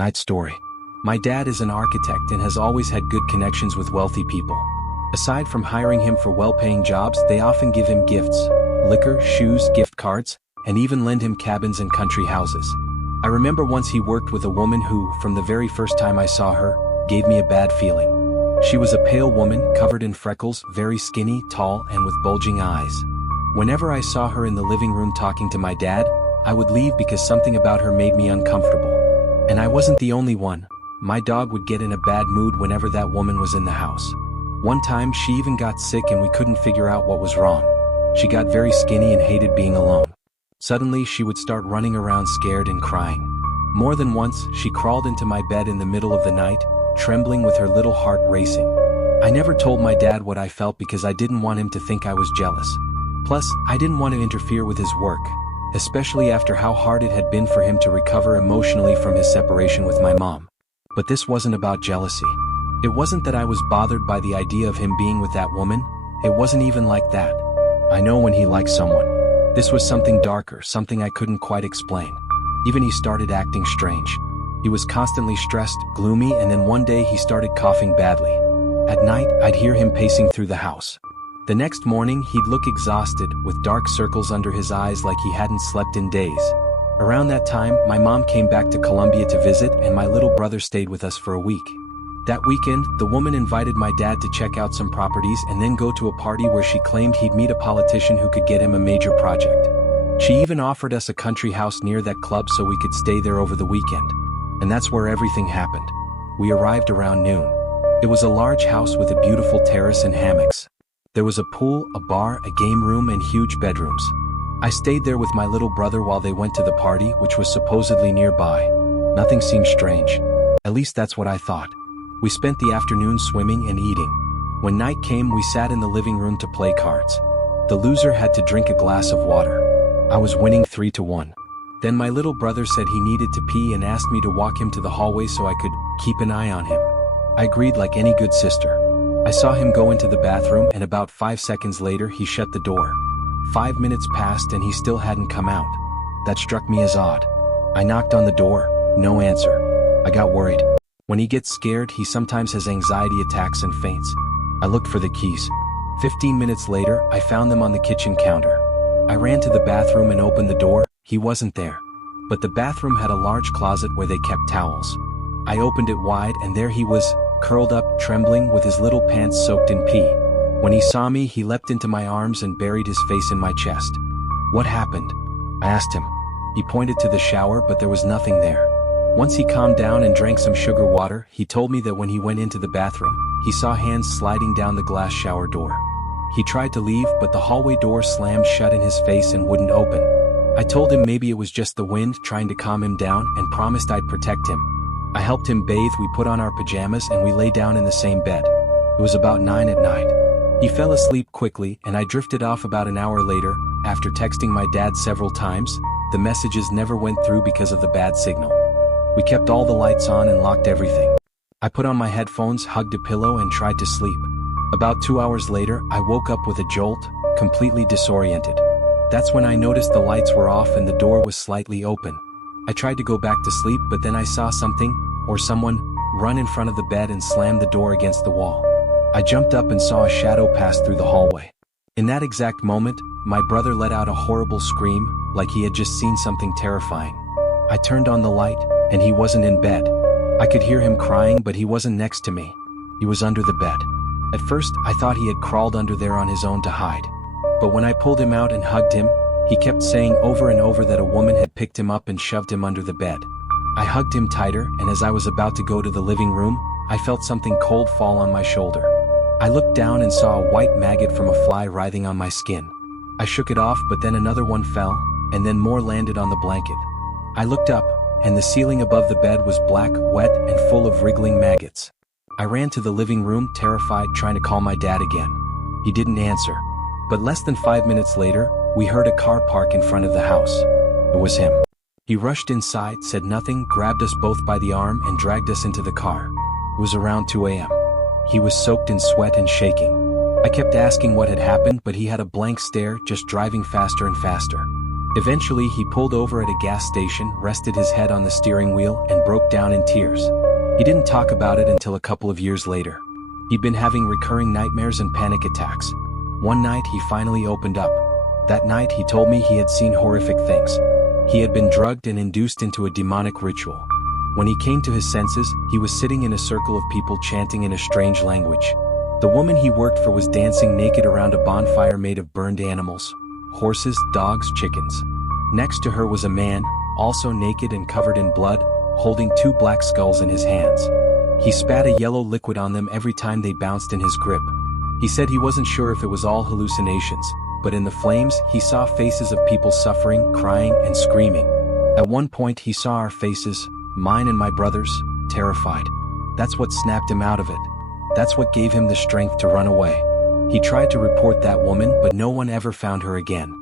Night story. My dad is an architect and has always had good connections with wealthy people. Aside from hiring him for well-paying jobs, they often give him gifts, liquor, shoes, gift cards, and even lend him cabins and country houses. I remember once he worked with a woman who, from the very first time I saw her, gave me a bad feeling. She was a pale woman, covered in freckles, very skinny, tall, and with bulging eyes. Whenever I saw her in the living room talking to my dad, I would leave because something about her made me uncomfortable. And I wasn't the only one. My dog would get in a bad mood whenever that woman was in the house. One time she even got sick and we couldn't figure out what was wrong. She got very skinny and hated being alone. Suddenly she would start running around scared and crying. More than once, she crawled into my bed in the middle of the night, trembling with her little heart racing. I never told my dad what I felt because I didn't want him to think I was jealous. Plus, I didn't want to interfere with his work, especially after how hard it had been for him to recover emotionally from his separation with my mom. But this wasn't about jealousy. It wasn't that I was bothered by the idea of him being with that woman. It wasn't even like that. I know when he likes someone. This was something darker, something I couldn't quite explain. Even he started acting strange. He was constantly stressed, gloomy, and then one day he started coughing badly. At night, I'd hear him pacing through the house. The next morning, he'd look exhausted, with dark circles under his eyes like he hadn't slept in days. Around that time, my mom came back to Colombia to visit and my little brother stayed with us for a week. That weekend, the woman invited my dad to check out some properties and then go to a party where she claimed he'd meet a politician who could get him a major project. She even offered us a country house near that club so we could stay there over the weekend. And that's where everything happened. We arrived around noon. It was a large house with a beautiful terrace and hammocks. There was a pool, a bar, a game room, and huge bedrooms. I stayed there with my little brother while they went to the party, which was supposedly nearby. Nothing seemed strange. At least that's what I thought. We spent the afternoon swimming and eating. When night came, we sat in the living room to play cards. The loser had to drink a glass of water. I was winning 3-1. Then my little brother said he needed to pee and asked me to walk him to the hallway so I could keep an eye on him. I agreed like any good sister. I saw him go into the bathroom and about 5 seconds later he shut the door. 5 minutes passed and he still hadn't come out. That struck me as odd. I knocked on the door, no answer. I got worried. When he gets scared, he sometimes has anxiety attacks and faints. I looked for the keys. 15 minutes later, I found them on the kitchen counter. I ran to the bathroom and opened the door. He wasn't there. But the bathroom had a large closet where they kept towels. I opened it wide and there he was, curled up, trembling, with his little pants soaked in pee. When he saw me, he leapt into my arms and buried his face in my chest. What happened? I asked him. He pointed to the shower, but there was nothing there. Once he calmed down and drank some sugar water, he told me that when he went into the bathroom, he saw hands sliding down the glass shower door. He tried to leave, but the hallway door slammed shut in his face and wouldn't open. I told him maybe it was just the wind trying to calm him down and promised I'd protect him. I helped him bathe, we put on our pajamas and we lay down in the same bed. It was about 9 at night. He fell asleep quickly and I drifted off about an hour later. After texting my dad several times, the messages never went through because of the bad signal. We kept all the lights on and locked everything. I put on my headphones, hugged a pillow and tried to sleep. About 2 hours later, I woke up with a jolt, completely disoriented. That's when I noticed the lights were off and the door was slightly open. I tried to go back to sleep, but then I saw something, or someone, run in front of the bed and slam the door against the wall. I jumped up and saw a shadow pass through the hallway. In that exact moment, my brother let out a horrible scream, like he had just seen something terrifying. I turned on the light, and he wasn't in bed. I could hear him crying, but he wasn't next to me. He was under the bed. At first, I thought he had crawled under there on his own to hide. But when I pulled him out and hugged him, he kept saying over and over that a woman had picked him up and shoved him under the bed. I hugged him tighter, and as I was about to go to the living room, I felt something cold fall on my shoulder. I looked down and saw a white maggot from a fly writhing on my skin. I shook it off, but then another one fell, and then more landed on the blanket. I looked up, and the ceiling above the bed was black, wet, and full of wriggling maggots. I ran to the living room, terrified, trying to call my dad again. He didn't answer. But less than 5 minutes later, we heard a car park in front of the house. It was him. He rushed inside, said nothing, grabbed us both by the arm and dragged us into the car. It was around 2 a.m. He was soaked in sweat and shaking. I kept asking what had happened, but he had a blank stare, just driving faster and faster. Eventually he pulled over at a gas station, rested his head on the steering wheel, and broke down in tears. He didn't talk about it until a couple of years later. He'd been having recurring nightmares and panic attacks. One night he finally opened up. That night he told me he had seen horrific things. He had been drugged and induced into a demonic ritual. When he came to his senses, he was sitting in a circle of people chanting in a strange language. The woman he worked for was dancing naked around a bonfire made of burned animals: horses, dogs, chickens. Next to her was a man, also naked and covered in blood, holding two black skulls in his hands. He spat a yellow liquid on them every time they bounced in his grip. He said he wasn't sure if it was all hallucinations, but in the flames he saw faces of people suffering, crying, and screaming. At one point he saw our faces, mine and my brother's, terrified. That's what snapped him out of it. That's what gave him the strength to run away. He tried to report that woman, but no one ever found her again.